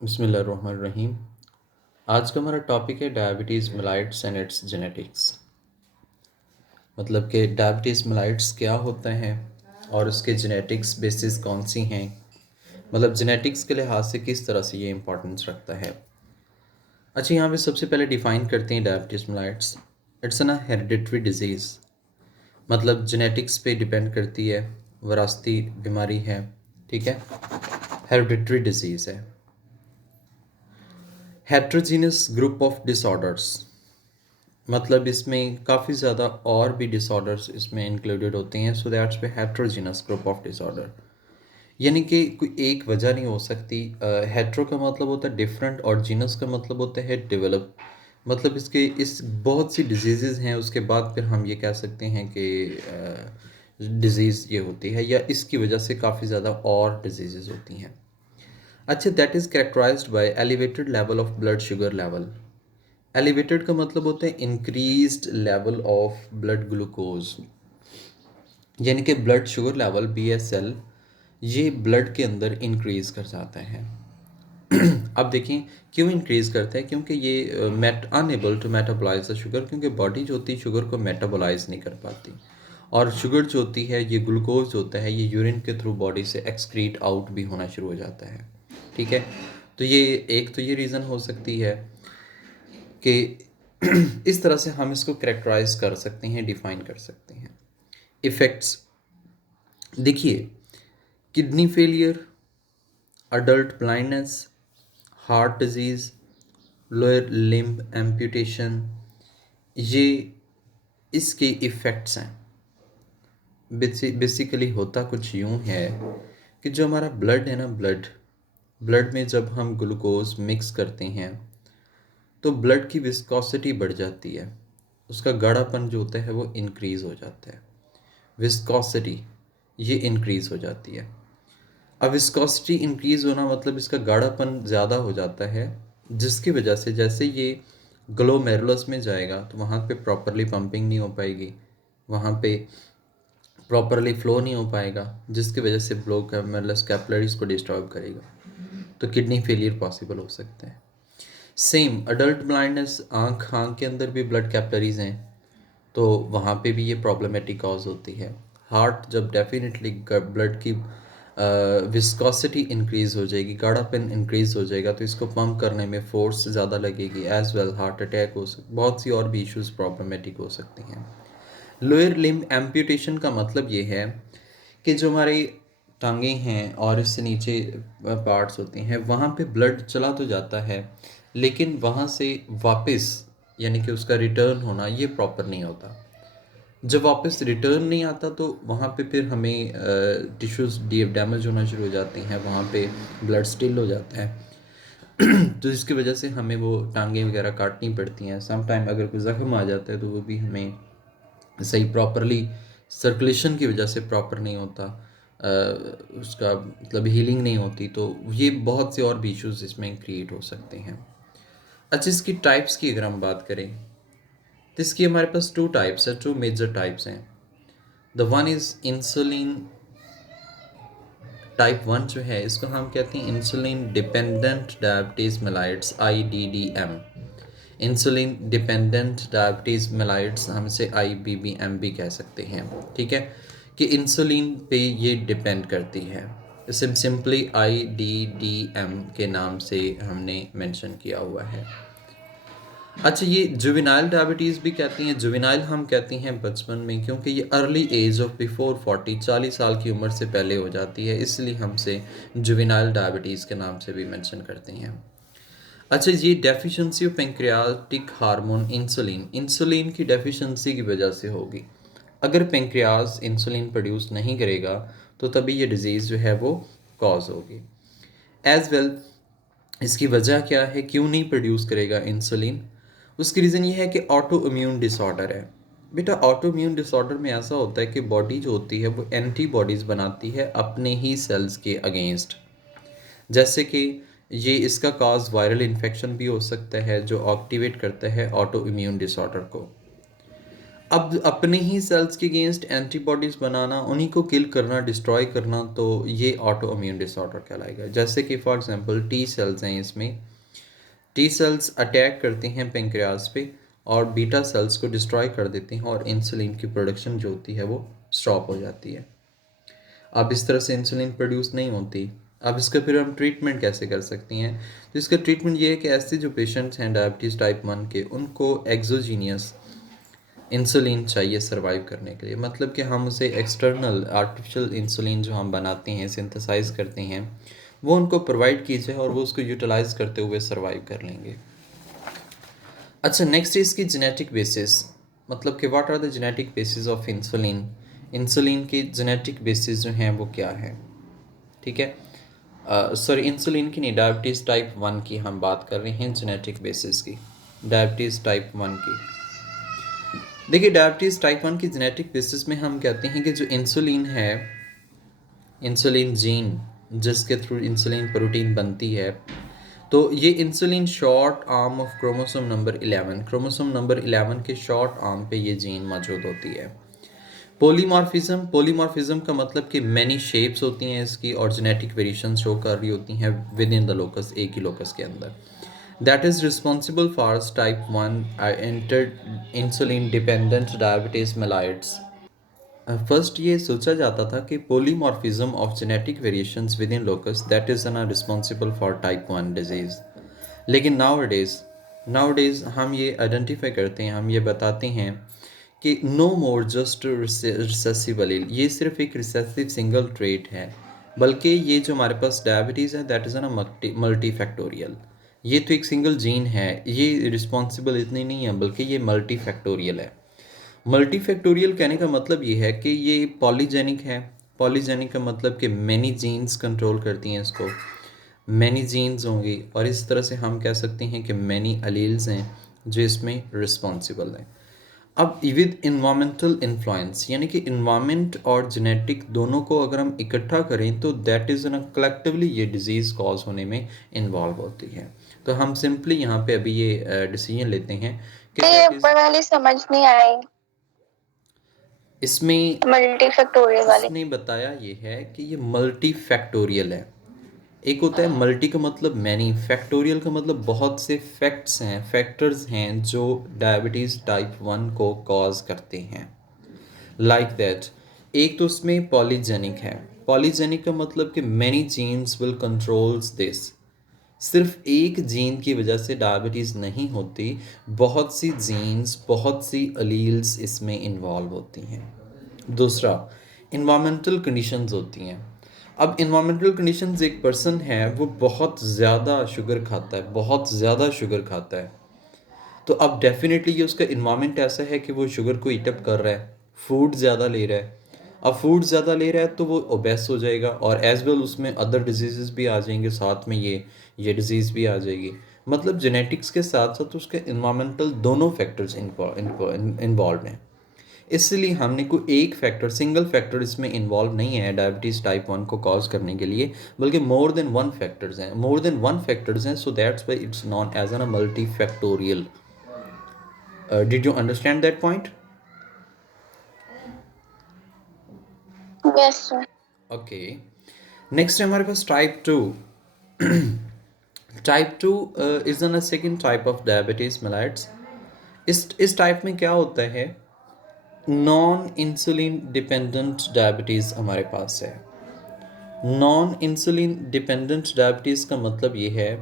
बिस्मिल्लाहिर्रहमानिर्रहीम। आज का हमारा टॉपिक है डायबिटीज़ मेलाइट्स एंड इट्स जेनेटिक्स। मतलब कि डायबिटीज़ मेलाइट्स क्या होता है और उसके जेनेटिक्स बेसिस कौन सी हैं। मतलब जेनेटिक्स के लिहाज से किस तरह से ये इंपॉर्टेंस रखता है। अच्छा, यहाँ पे सबसे पहले डिफ़ाइन करते हैं diabetes mellitus. It's an hereditary disease, मतलब जेनेटिक्स पे डिपेंड करती है, वरासती बीमारी है। ठीक है, हेरिडिटरी डिजीज़ है। हेट्रोजीनस ग्रुप ऑफ डिसऑर्डर्स, मतलब इसमें काफ़ी ज़्यादा और भी डिसऑर्डर्स इसमें इंक्लूडेड होते हैं। सो दैट्स पे हेट्रोजीनस ग्रुप ऑफ डिसऑर्डर, यानी कि कोई एक वजह नहीं हो सकती। हेट्रो का मतलब होता है डिफरेंट और जीनस का मतलब होता है डेवलप। मतलब इसके इस बहुत सी डिजीज़ हैं, उसके बाद फिर हम ये कह सकते हैं कि डिज़ीज़ ये होती है या इसकी वजह से काफ़ी ज़्यादा और डिजीज़ होती हैं। अच्छा, that is characterized by elevated level of blood sugar level. Elevated का मतलब होता है increased level of blood glucose, यानी कि ब्लड शुगर लेवल BSL ये ब्लड के अंदर इंक्रीज कर जाता है। अब देखें क्यों इंक्रीज करता है, क्योंकि ये मेट unable to metabolize the sugar, क्योंकि बॉडी जो होती है शुगर को मेटाबोलाइज नहीं कर पाती। और शुगर जो होती है, ये ग्लूकोज होता है, ये यूरिन के थ्रू बॉडी से एक्सक्रीट आउट भी होना शुरू हो जाता है। ठीक है, तो ये एक तो ये रीज़न हो सकती है कि इस तरह से हम इसको करेक्टराइज कर सकते हैं, डिफाइन कर सकते हैं। इफ़ेक्ट्स देखिए, kidney failure, adult blindness, heart disease, lower limb amputation, ये इसके इफ़ेक्ट्स हैं। बेसिकली होता कुछ यूँ है कि जो हमारा ब्लड है ना, ब्लड ब्लड में जब हम ग्लूकोज मिक्स करते हैं तो ब्लड की विस्कोसिटी बढ़ जाती है, उसका गाढ़ापन जो होता है वो इंक्रीज़ हो जाता है। विस्कोसिटी ये इंक्रीज़ हो जाती है। अब विस्कोसिटी इंक्रीज़ होना मतलब इसका गाढ़ापन ज़्यादा हो जाता है, जिसकी वजह से जैसे ये ग्लोमेरुलस में जाएगा तो वहाँ पे प्रॉपरली पंपिंग नहीं हो पाएगी, वहाँ पे प्रॉपरली फ्लो नहीं हो पाएगा, जिसकी वजह से ग्लोमेरुलस कैपिलरीज को डिस्टर्ब करेगा, तो किडनी फेलियर पॉसिबल हो सकता है। सेम अडल्ट ब्लाइंडनेस, आँख आँख के अंदर भी ब्लड कैपिलरीज हैं, तो वहाँ पे भी ये प्रॉब्लमेटिक कॉज होती है। हार्ट जब डेफिनेटली ब्लड की विस्कोसिटी इंक्रीज़ हो जाएगी, गाढ़ापन इंक्रीज़ हो जाएगा, तो इसको पंप करने में फोर्स ज़्यादा लगेगी, एज वेल हार्ट अटैक हो बहुत सी और भी इश्यूज प्रॉब्लमेटिक हो सकती हैं। लोअर लिम्ब एम्पुटेशन का मतलब ये है कि जो हमारी टांगें हैं और इससे नीचे पार्ट्स होते हैं, वहाँ पे ब्लड चला तो जाता है, लेकिन वहाँ से वापस यानी कि उसका रिटर्न होना ये प्रॉपर नहीं होता। जब वापस रिटर्न नहीं आता तो वहाँ पे फिर हमें टिश्यूज़ डैमेज होना शुरू हो जाती हैं, वहाँ पे ब्लड स्टिल हो जाता है। तो इसकी वजह से हमें वो टांगें वगैरह काटनी पड़ती हैं। सम टाइम अगर कोई ज़ख्म आ जाता है तो वो भी हमें सही प्रॉपरली सर्कुलेशन की वजह से प्रॉपर नहीं होता, उसका मतलब हीलिंग नहीं होती, तो ये बहुत से और भी इश्यूज़ इसमें क्रिएट हो सकते हैं। अच्छा, इसकी टाइप्स की अगर हम बात करें तो इसकी हमारे पास टू टाइप्स है, टू मेजर टाइप्स हैं। The one is insulin type 1 जो है, इसको हम कहते हैं insulin dependent diabetes mellitus, IDDM। Insulin dependent diabetes mellitus हम इसे IBBM भी कह सकते हैं। ठीक है, कि इंसुलिन पे ये डिपेंड करती है, इसे सिंपली IDDM के नाम से हमने मेंशन किया हुआ है। अच्छा, ये जुवेनाइल डायबिटीज़ भी कहती हैं। जुवेनाइल हम कहते हैं बचपन में, क्योंकि ये अर्ली एज ऑफ बिफोर 40 साल की उम्र से पहले हो जाती है, इसलिए हमसे जुवेनाइल डायबिटीज़ के नाम से भी मेंशन करते हैं। अच्छा, ये deficiency of pancreatic hormone insulin, insulin की डेफिशिएंसी की वजह से होगी। अगर पेंक्रियाज इंसुलिन प्रोड्यूस नहीं करेगा तो तभी ये डिज़ीज़ जो है वो कॉज होगी। एज वेल, इसकी वजह क्या है, क्यों नहीं प्रोड्यूस करेगा इंसुलिन? उसकी रीज़न ये है कि ऑटो इम्यून डिसऑर्डर है। बेटा, ऑटो इम्यून डिसऑर्डर में ऐसा होता है कि बॉडी जो होती है वो एंटीबॉडीज़ बनाती है अपने ही सेल्स के अगेंस्ट। जैसे कि ये इसका कॉज वायरल इन्फेक्शन भी हो सकता है जो एक्टिवेट करता है ऑटो इम्यून डिसऑर्डर को। अब अपने ही सेल्स के अगेंस्ट एंटीबॉडीज़ बनाना, उन्हीं को किल करना, डिस्ट्रॉय करना, तो ये ऑटो इम्यून डिसऑर्डर कहलाएगा। जैसे कि फॉर एग्जांपल टी सेल्स हैं, इसमें टी सेल्स अटैक करते हैं पेंक्रियाज पे और बीटा सेल्स को डिस्ट्रॉय कर देते हैं और इंसुलिन की प्रोडक्शन जो होती है वो स्टॉप हो जाती है। अब इस तरह से इंसुलिन प्रोड्यूस नहीं होती। अब इसका फिर हम ट्रीटमेंट कैसे कर सकती हैं? तो इसका ट्रीटमेंट ये है कि ऐसे जो पेशेंट्स हैं डायबिटीज़ टाइप 1 के, उनको एक्सोजीनियस इंसुलिन चाहिए सर्वाइव करने के लिए। मतलब कि हम उसे एक्सटर्नल आर्टिफिशियल इंसुलिन जो हम बनाते हैं, सिंथेसाइज करते हैं, वो उनको प्रोवाइड कीजिए और वो उसको यूटिलाइज करते हुए सर्वाइव कर लेंगे। अच्छा, नेक्स्ट है इसकी जेनेटिक बेसिस। मतलब कि what are the genetic basis of insulin. Insulin की जेनेटिक बेसिस जो हैं वो क्या है? ठीक है, सॉरी इंसुलिन की नहीं, डायबिटीज़ टाइप 1 की हम बात कर रहे हैं जेनेटिक बेसिस की। डायबिटीज़ टाइप 1 की, देखिए डायबिटीज़ टाइप 1 की जेनेटिक बेसिस में हम कहते हैं कि जो इंसुलिन है, इंसुलिन जीन जिसके थ्रू इंसुलिन प्रोटीन बनती है, तो ये insulin short arm of chromosome number 11, chromosome number 11 के शॉर्ट आर्म पे ये जीन मौजूद होती है। पॉलीमॉर्फिज्म, पॉलीमॉर्फिज्म का मतलब कि मैनी शेप्स होती हैं इसकी और जेनेटिक वेरिएशन शो कर रही होती हैं विद इन द लोकस, एक ही लोकस के अंदर। That is responsible for type 1 enter insulin dependent diabetes mellitus. First ये सोचा जाता था कि polymorphism of genetic variations within locus that is ना रिस्पॉन्सिबल फॉर टाइप 1 डिजीज़। लेकिन नाउ डेज हम ये आइडेंटिफाई करते हैं, हम ये बताते हैं कि no more just recessive allele, ये सिर्फ एक रिसेसिव सिंगल ट्रेट है, बल्कि ये जो हमारे पास डायबिटीज़ है दैट इज़ ना मल्टी फैक्टोरियल। ये तो एक सिंगल जीन है, ये रिस्पॉन्सिबल इतनी नहीं है, बल्कि ये मल्टी फैक्टोरियल है। मल्टी फैक्टोरियल कहने का मतलब ये है कि ये पॉलीजेनिक है। पॉलीजेनिक का मतलब कि मैनी जीन्स कंट्रोल करती हैं इसको, मैनी जीन्स होंगी, और इस तरह से हम कह सकते हैं कि मैनी अलील्स हैं जो इसमें रिस्पॉन्सिबल हैं। अब विद इन्वामेंटल इन्फ्लुएंस, यानी कि इन्वामेंट और जेनेटिक दोनों को अगर हम इकट्ठा करें तो दैट इज़ ना कलेक्टिवली ये डिजीज़ कॉज होने में इन्वॉल्व होती है। तो हम सिंपली यहाँ पे अभी ये डिसीजन लेते हैं कि ये ऊपर वाली समझ नहीं आई, इसमें मल्टी फैक्टोरियल वाली। इसने बताया ये है कि ये मल्टी फैक्टोरियल है। एक होता है मल्टी का मतलब मैनी, फैक्टोरियल का मतलब बहुत से फैक्ट्स हैं, फैक्टर्स हैं जो डायबिटीज़ टाइप 1 को कॉज करते हैं। लाइक दैट, एक तो उसमें पॉलीजेनिक है। पॉलीजेनिक का मतलब कि many genes will controls this. सिर्फ एक जीन की वजह से डायबिटीज़ नहीं होती, बहुत सी जीन्स, बहुत सी अलील्स इसमें इन्वॉल्व होती हैं। दूसरा, इन्वामेंटल कंडीशंस होती हैं। अब इन्वामेंटल कंडीशंस, एक पर्सन है वो बहुत ज़्यादा शुगर खाता है, बहुत ज़्यादा शुगर खाता है, तो अब डेफिनेटली ये उसका इन्वामेंट ऐसा है कि वो शुगर को ईटअप कर रहा है, फूड ज़्यादा ले रहा है। अब फूड ज़्यादा ले रहा है तो वो ओबेस हो जाएगा और एज वेल उसमें अदर डिजीज़ भी आ जाएंगे, साथ में ये डिज़ीज़ भी आ जाएगी। मतलब जेनेटिक्स के साथ साथ उसके इन्वामेंटल दोनों फैक्टर्स इन्वॉल्व हैं। इसलिए हमने कोई एक फैक्टर, सिंगल फैक्टर इसमें इन्वॉल्व नहीं है डायबिटीज़ टाइप 1 को कॉज करने के लिए, बल्कि मोर देन वन फैक्टर्स हैं, मोर देन वन फैक्टर्स हैं, so that's why it's known as an multifactorial. Did you understand that point? Yes sir. Okay, next है हमारे पास type 2। Type 2 is an second type of diabetes mellitus. इस type में क्या होता है, non insulin dependent diabetes हमारे पास है। नॉन इंसुलिन डिपेंडेंट डायबिटीज़ का मतलब ये है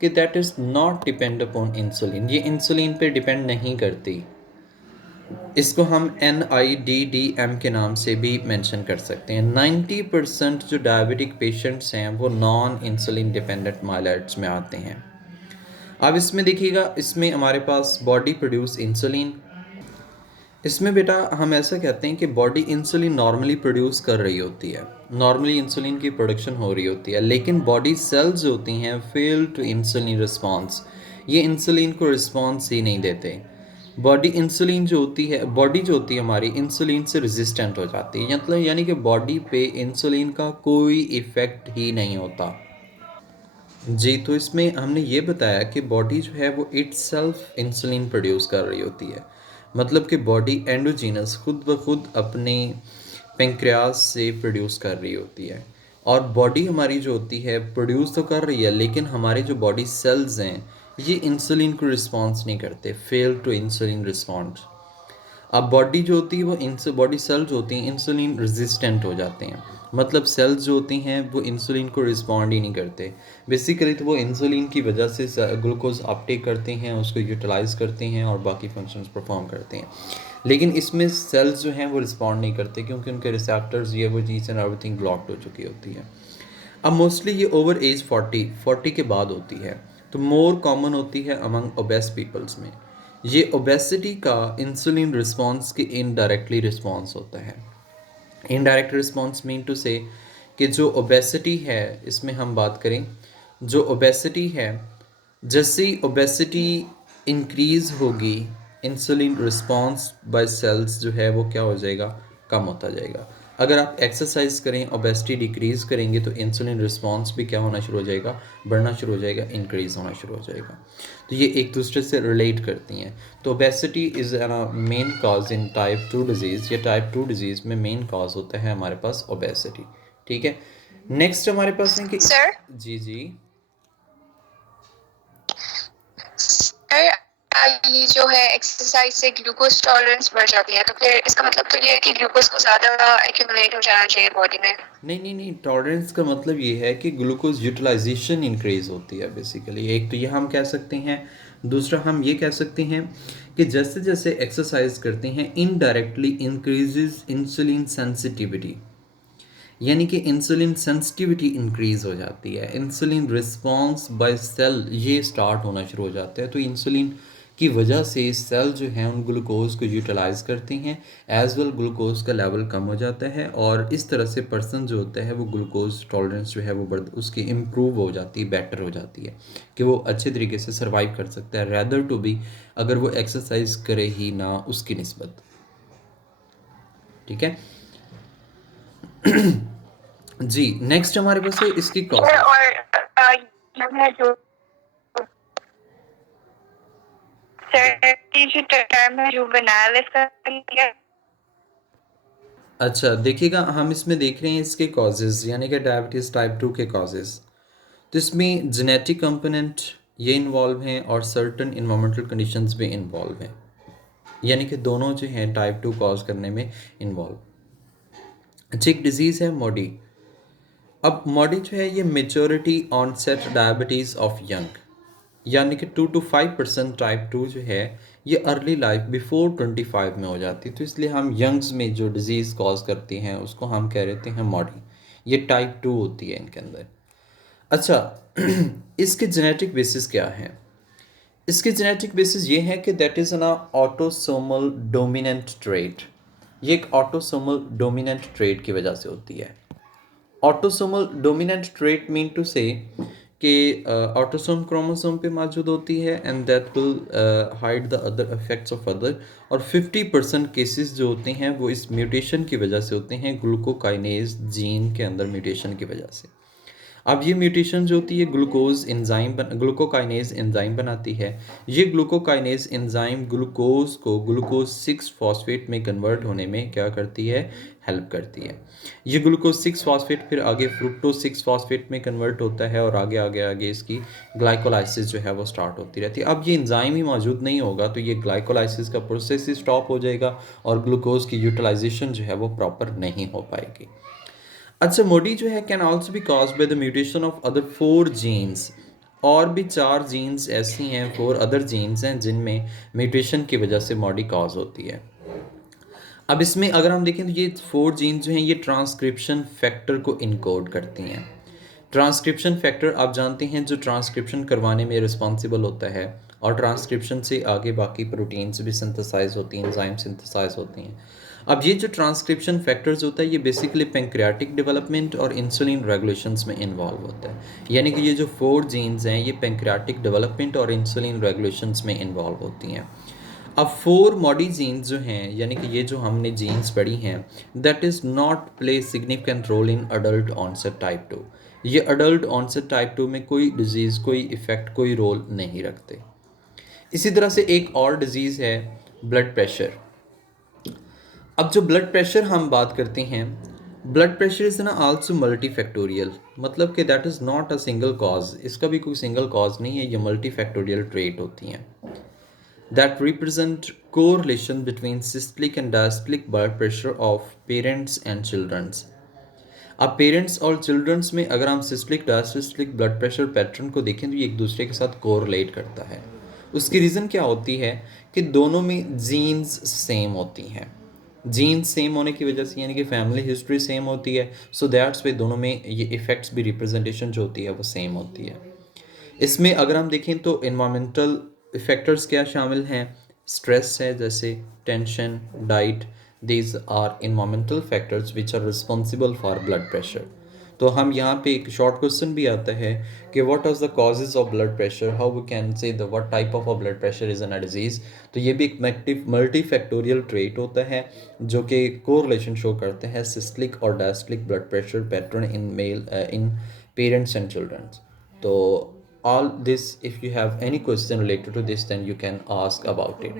कि that is not depend upon insulin, ये इंसुलिन पे डिपेंड नहीं करती। इसको हम NIDDM के नाम से भी मेंशन कर सकते हैं। 90% जो डायबिटिक पेशेंट्स हैं वो नॉन इंसुलिन डिपेंडेंट माइलेट्स में आते हैं। अब इसमें देखिएगा, इसमें हमारे पास बॉडी प्रोड्यूस इंसुलिन। इसमें बेटा हम ऐसा कहते हैं कि बॉडी इंसुलिन नॉर्मली प्रोड्यूस कर रही होती है, नॉर्मली इंसुलिन की प्रोडक्शन हो रही होती है, लेकिन बॉडी सेल्स जो होती हैं फेल टू इंसुलिन रिस्पॉन्स, ये इंसुलिन को रिस्पॉन्स ही नहीं देते। बॉडी इंसुलिन जो होती है, बॉडी जो होती है हमारी इंसुलिन से रेजिस्टेंट हो जाती है, मतलब यानी कि बॉडी पे इंसुलिन का कोई इफ़ेक्ट ही नहीं होता। जी, तो इसमें हमने ये बताया कि बॉडी जो है वो इट्स सेल्फ इंसुलिन प्रोड्यूस कर रही होती है, मतलब कि बॉडी एंडोजीनस खुद ब खुद अपने पेंक्रियाज से प्रोड्यूस कर रही होती है। और बॉडी हमारी जो होती है प्रोड्यूस तो कर रही है, लेकिन हमारे जो बॉडी सेल्स हैं ये इंसुलिन को रिस्पॉन्स नहीं करते, फेल टू इंसुलिन रिस्पॉन्ड। अब बॉडी जो होती है वो बॉडी सेल्स जो होती हैं इंसुलिन रेजिस्टेंट हो जाते हैं। मतलब सेल्स जो होती हैं वो इंसुलिन को रिस्पॉन्ड ही नहीं करते। बेसिकली तो वो इंसुलिन की वजह से ग्लूकोज अपटेक करते हैं, उसको यूटिलाइज करते हैं और बाकी फंक्शंस परफॉर्म करते हैं। लेकिन इसमें सेल्स जो हैं वो रिस्पॉन्ड नहीं करते क्योंकि उनके रिसेप्टर्स ये वो चीज़ एंड एवरीथिंग ब्लॉक्ड हो चुकी होती है। अब मोस्टली ये ओवर एज 40 के बाद होती है, तो मोर कॉमन होती है अमंग ओबेस पीपल्स में। ये ओबेसिटी का इंसुलिन रिस्पॉन्स के इनडायरेक्टली रिस्पॉन्स होता है। Indirect response mean to say कि जो ओबेसिटी है, इसमें हम बात करें जो ओबेसिटी है, जैसे ओबेसिटी इंक्रीज़ होगी इंसुलिन रिस्पॉन्स बाय सेल्स जो है वो क्या हो जाएगा, कम होता जाएगा। अगर आप एक्सरसाइज करें, ओबेसिटी डिक्रीज़ करेंगे तो इंसुलिन रिस्पॉन्स भी क्या होना शुरू हो जाएगा, बढ़ना शुरू हो जाएगा, इंक्रीज़ होना शुरू हो जाएगा। तो ये एक दूसरे से रिलेट करती हैं। तो obesity is main cause in type 2 disease. ये टाइप 2 डिजीज़ में मेन कॉज होता है हमारे पास ओबेसिटी। ठीक है, नेक्स्ट हमारे पास है कि सर जी जी ये जो है एक्सरसाइज से ग्लूकोज टॉलरेंस बढ़ जाती है, तो फिर इसका मतलब तो ये है कि ग्लूकोज को ज्यादा एक्यूमुलेट हो जाना चाहिए बॉडी में। नहीं, टॉलरेंस का मतलब ये है कि ग्लूकोज यूटिलाइजेशन इंक्रीज होती है बेसिकली। एक तो ये हम कह सकते हैं, दूसरा हम ये कह सकते हैं कि जैसे जैसे एक्सरसाइज करते हैं इनडायरेक्टली इंक्रीजेज इंसुलिन सेंसिटिविटी, यानी कि इंसुलिन सेंसिटिविटी इंक्रीज हो जाती है, इंसुलिन रिस्पॉन्स बाय सेल ये स्टार्ट होना शुरू हो जाता है। तो इंसुलिन की वजह से सेल जो हैं उन ग्लूकोज को यूटिलाइज करते हैं, एज वेल ग्लूकोज का लेवल कम हो जाता है और इस तरह से पर्सन जो होता है वो ग्लूकोज टॉलरेंस जो है वो उसकी इम्प्रूव हो जाती है, बेटर हो जाती है कि वो अच्छे तरीके से सर्वाइव कर सकता है, रैदर टू बी अगर वो एक्सरसाइज करे ही ना उसकी निस्बत। ठीक है जी, नेक्स्ट हमारे पास है इसकी कॉस्ट। और ये जो सर ये जो टर्म है जुवेनाइल, इसका क्या? अच्छा देखिएगा, हम इसमें देख रहे हैं इसके कॉजेज़, यानी कि डायबिटीज़ टाइप 2 के कॉजेज़। तो इसमें जेनेटिक कंपोनेंट ये इन्वॉल्व हैं और सर्टन इन्वायरमेंटल कंडीशंस भी इन्वॉल्व हैं, यानी कि दोनों जो हैं टाइप 2 कॉज करने में इन्वॉल्व। अच्छा, एक डिजीज़ है मोडी। अब मोडी जो है ये majority onset diabetes of young, यानी कि 2 to 5% टाइप 2 जो है ये अर्ली लाइफ बिफोर 25 में हो जाती है। तो इसलिए हम यंग्स में जो डिज़ीज़ कॉज करती हैं उसको हम कह देते हैं मॉडी। ये टाइप 2 होती है इनके अंदर। अच्छा इसके जेनेटिक बेसिस क्या हैं? इसके जेनेटिक बेसिस ये हैं कि that is an autosomal dominant trait. ये एक ऑटोसोमल डोमिनेंट ट्रेट की वजह से होती है। Autosomal dominant trait mean to say कि ऑटोसोम क्रोमोसोम पे मौजूद होती है and that will hide the other effects of other. और 50% केसेस जो होते हैं वो इस म्यूटेशन की वजह से होते हैं, ग्लूकोकाइनेज जीन के अंदर म्यूटेशन की वजह से। अब ये म्यूटेशन जो होती है ग्लूकोकाइनेज एंजाइम बनाती है। ये ग्लूकोकाइनेज एंजाइम ग्लूकोज को ग्लूकोज 6 फॉस्फेट में कन्वर्ट होने में क्या करती है, हेल्प करती है। ये ग्लूकोज 6 फॉस्फेट फिर आगे फ्रुक्टोज 6 फॉस्फेट में कन्वर्ट होता है और आगे आगे आगे इसकी ग्लाइकोलाइसिस जो है वो स्टार्ट होती रहती है। अब ये एंजाइम ही मौजूद नहीं होगा तो ये ग्लाइकोलाइसिस का प्रोसेस ही स्टॉप हो जाएगा और ग्लूकोज की यूटिलाइजेशन जो है वो प्रॉपर नहीं हो पाएगी। अच्छा, मोडी जो है can also be caused by the mutation of other 4 genes. और भी 4 जीन्स ऐसी हैं, 4 अदर जीन्स हैं जिनमें म्यूटेशन की वजह से मोडी कॉज होती है। अब इसमें अगर हम देखें तो ये 4 जीन्स जो हैं ये ट्रांसक्रिप्शन फैक्टर को इनकोड करती हैं। ट्रांसक्रिप्शन फैक्टर आप जानते हैं जो ट्रांसक्रिप्शन करवाने में रिस्पॉन्सिबल होता है और ट्रांसक्रिप्शन से आगे बाकी प्रोटीन्स भी सिंथेसाइज होती हैं, एंजाइम सिंथेसाइज होती हैं। अब ये जो ट्रांसक्रिप्शन फैक्टर्स होता है ये बेसिकली पेंक्रियाटिक डेवलपमेंट और इंसुलिन रेगुलेशंस में इन्वॉल्व होता है। यानी कि ये जो 4 जीन्स हैं ये पेंक्रियाटिक डेवलपमेंट और इंसुलिन रेगुलेशंस में इन्वॉल्व होती हैं। अब 4 मॉडी जीन्स जो हैं, यानी कि ये जो हमने जीन्स पढ़ी हैं, that is not play significant role in adult onset type 2। ये अडल्ट ऑनसेट टाइप 2 में कोई डिजीज़, कोई इफ़ेक्ट, कोई रोल नहीं रखते। इसी तरह से एक और डिज़ीज़ है ब्लड प्रेशर। अब जो ब्लड प्रेशर हम बात करते हैं, ब्लड प्रेशर इज़ ना आल्सो मल्टी फैक्टोरियल, मतलब कि that is not a single cause, इसका भी कोई सिंगल कॉज नहीं है, ये मल्टी फैक्टोरियल ट्रेट होती हैं that represent correlation between systolic and diastolic blood pressure of parents and children's। अब पेरेंट्स और चिल्ड्रंस में अगर हम systolic diastolic blood pressure pattern को देखें तो ये एक दूसरे के साथ कोरिलेट करता है। उसकी रीज़न क्या होती है कि दोनों में जीन्स सेम होती हैं। जीन्स सेम होने की वजह से यानी कि फैमिली हिस्ट्री सेम होती है, सो दैट्स वे दोनों में ये इफ़ेक्ट्स भी रिप्रेजेंटेशन जो होती है वो सेम होती है। इसमें अगर हम देखें तो इन्वामेंटल फैक्टर्स क्या शामिल हैं, स्ट्रेस है जैसे tension, diet, these are environmental factors which are responsible for blood pressure. तो हम यहाँ पे एक शॉर्ट क्वेश्चन भी आता है कि what are the causes of blood pressure, how we can say the what type of blood pressure is an disease. तो ये भी एक मल्टी फैक्टोरियल ट्रेट होता है जो कि कोरिलेशन शो करते हैं सिस्टलिक और diastolic blood pressure pattern in parents and children. तो all this, if you have any question related to this, then you can ask about it.